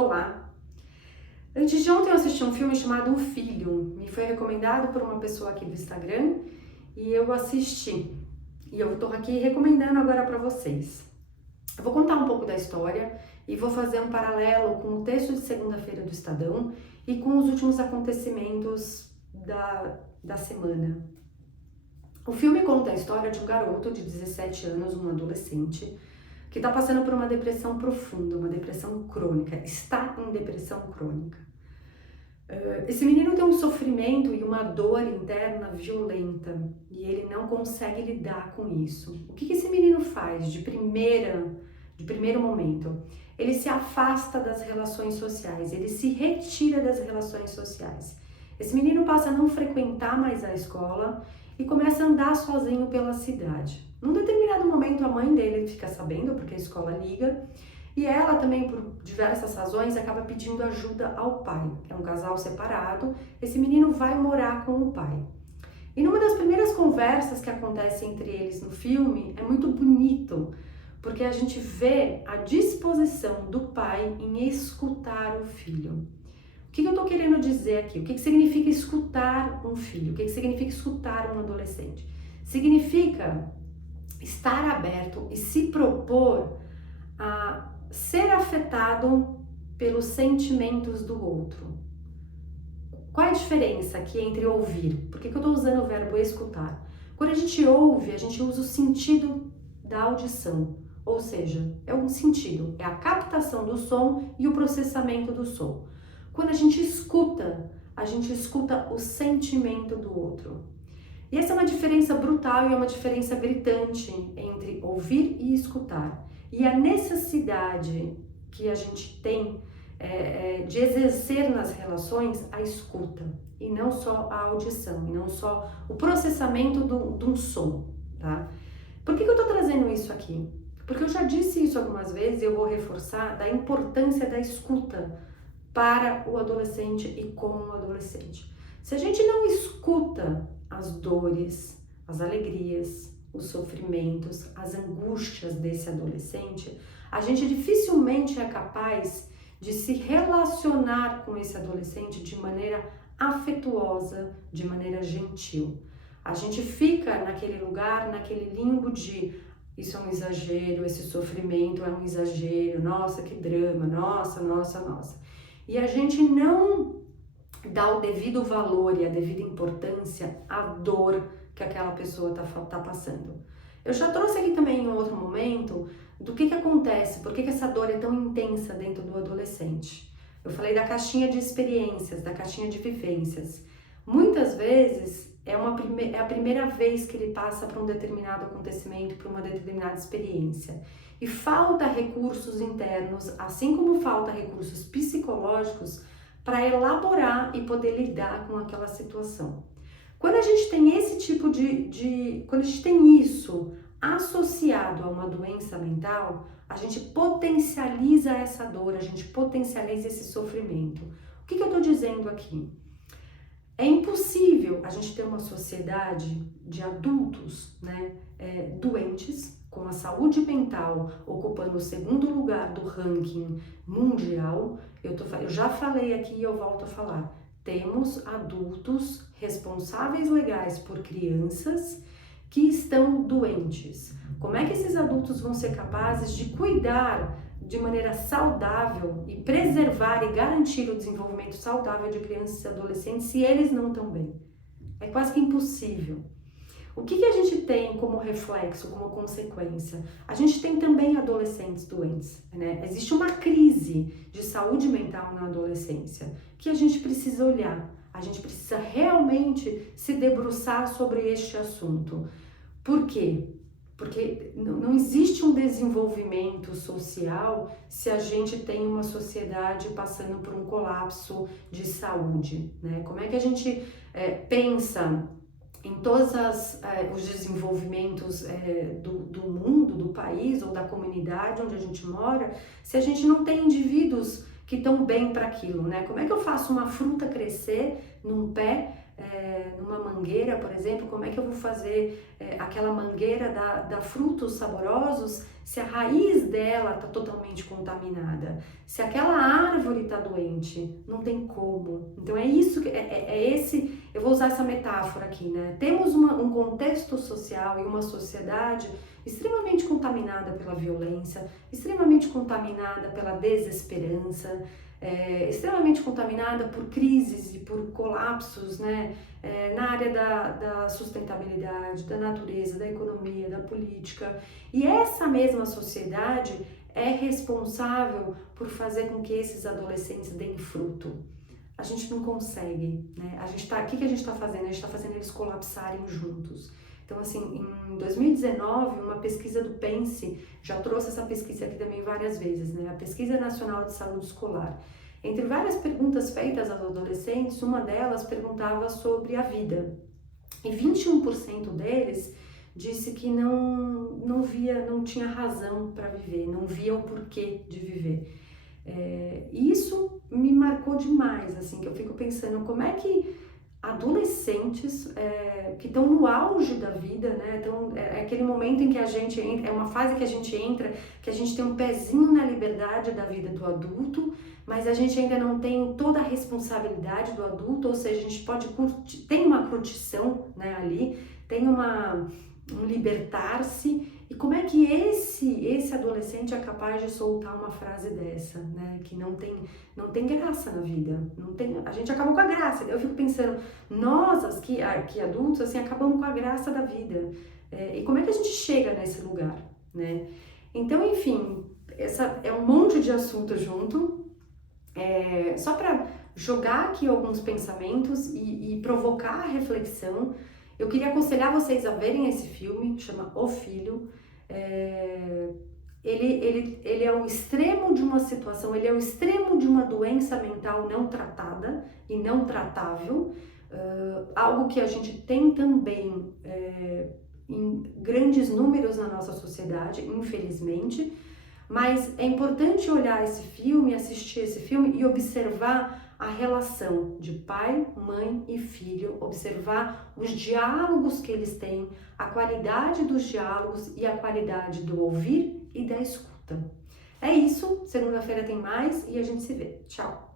Olá! Antes de ontem eu assisti um filme chamado O Filho. Me foi recomendado por uma pessoa aqui do Instagram e eu assisti. E eu tô aqui recomendando agora para vocês. Eu vou contar um pouco da história e vou fazer um paralelo com o texto de segunda-feira do Estadão e com os últimos acontecimentos da semana. O filme conta a história de um garoto de 17 anos, um adolescente, que está passando por uma depressão profunda, uma depressão crônica, está em depressão crônica. Esse menino tem um sofrimento e uma dor interna violenta e ele não consegue lidar com isso. O que esse menino faz de primeiro momento? Ele se afasta das relações sociais, ele se retira das relações sociais. Esse menino passa a não frequentar mais a escola e começa a andar sozinho pela cidade. Num determinado momento, a mãe dele fica sabendo, porque a escola liga, e ela também, por diversas razões, acaba pedindo ajuda ao pai. É um casal separado, esse menino vai morar com o pai. E numa das primeiras conversas que acontecem entre eles no filme, é muito bonito, porque a gente vê a disposição do pai em escutar o filho. O que eu tô querendo dizer aqui? O que significa escutar um filho? O que significa escutar um adolescente? Significa estar aberto e se propor a ser afetado pelos sentimentos do outro. Qual é a diferença aqui entre ouvir? Por que eu estou usando o verbo escutar? Quando a gente ouve, a gente usa o sentido da audição, ou seja, é um sentido, é a captação do som e o processamento do som. Quando a gente escuta o sentimento do outro. E essa é uma diferença brutal e é uma diferença gritante entre ouvir e escutar. E a necessidade que a gente tem de exercer nas relações a escuta, e não só a audição, e não só o processamento de um som, tá? Por que eu tô trazendo isso aqui? Porque eu já disse isso algumas vezes e eu vou reforçar da importância da escuta para o adolescente e com o adolescente. Se a gente não escuta as dores, as alegrias, os sofrimentos, as angústias desse adolescente, a gente dificilmente é capaz de se relacionar com esse adolescente de maneira afetuosa, de maneira gentil. A gente fica naquele lugar, naquele limbo de isso é um exagero, esse sofrimento é um exagero, nossa, que drama, nossa. E a gente não dá o devido valor e a devida importância à dor que aquela pessoa tá passando. Eu já trouxe aqui também em outro momento do que acontece, por que essa dor é tão intensa dentro do adolescente. Eu falei da caixinha de experiências, da caixinha de vivências. Muitas vezes é a primeira vez que ele passa por um determinado acontecimento, por uma determinada experiência. E falta recursos internos, assim como falta recursos psicológicos, para elaborar e poder lidar com aquela situação. Quando a gente tem esse tipo quando a gente tem isso associado a uma doença mental, a gente potencializa essa dor, a gente potencializa esse sofrimento. O que eu estou dizendo aqui? É impossível a gente ter uma sociedade de adultos, doentes, com a saúde mental ocupando o segundo lugar do ranking mundial. Eu já falei aqui e eu volto a falar. Temos adultos responsáveis legais por crianças que estão doentes. Como é que esses adultos vão ser capazes de cuidar de maneira saudável e preservar e garantir o desenvolvimento saudável de crianças e adolescentes se eles não estão bem? É quase que impossível. O que a gente tem como reflexo, como consequência? A gente tem também adolescentes doentes, né? Existe uma crise de saúde mental na adolescência que a gente precisa olhar. A gente precisa realmente se debruçar sobre este assunto. Por quê? Porque não existe um desenvolvimento social se a gente tem uma sociedade passando por um colapso de saúde, né? Como é que a gente pensa em todos os desenvolvimentos do mundo, do país ou da comunidade onde a gente mora, se a gente não tem indivíduos que estão bem para aquilo, né? Como é que eu faço uma fruta crescer num pé numa mangueira, por exemplo, como é que eu vou fazer aquela mangueira dar frutos saborosos se a raiz dela está totalmente contaminada? Se aquela árvore está doente, não tem como. Então é isso, eu vou usar essa metáfora aqui, né? Temos um contexto social e uma sociedade extremamente contaminada pela violência, extremamente contaminada pela desesperança, extremamente contaminada por crises e por colapsos, né? Na área da sustentabilidade, da natureza, da economia, da política. E essa mesma sociedade é responsável por fazer com que esses adolescentes deem fruto. A gente não consegue, né? O que a gente está fazendo? A gente está fazendo eles colapsarem juntos. Então, assim, em 2019, uma pesquisa do Pense, já trouxe essa pesquisa aqui também várias vezes, né? A Pesquisa Nacional de Saúde Escolar. Entre várias perguntas feitas aos adolescentes, uma delas perguntava sobre a vida. E 21% deles disse que não tinha razão para viver, não via o porquê de viver. Isso me marcou demais, assim, que eu fico pensando como é que adolescentes que estão no auge da vida, né? Então, é aquele momento em que a gente entra, é uma fase que a gente entra, que a gente tem um pezinho na liberdade da vida do adulto, mas a gente ainda não tem toda a responsabilidade do adulto, ou seja, a gente pode curtir, tem uma curtição, né, ali, tem um libertar-se. E como é que esse adolescente é capaz de soltar uma frase dessa, né? Que não tem graça na vida, a gente acabou com a graça. Eu fico pensando, nós que adultos, assim, acabamos com a graça da vida. E como é que a gente chega nesse lugar, né? Então, enfim, essa é um monte de assunto junto, só para jogar aqui alguns pensamentos e provocar a reflexão. Eu queria aconselhar vocês a verem esse filme, chama O Filho. Ele é o extremo de uma situação, ele é o extremo de uma doença mental não tratada e não tratável, algo que a gente tem também em grandes números na nossa sociedade, infelizmente, mas é importante olhar esse filme, assistir esse filme e observar a relação de pai, mãe e filho, observar os diálogos que eles têm, a qualidade dos diálogos e a qualidade do ouvir e da escuta. É isso, segunda-feira tem mais e a gente se vê. Tchau!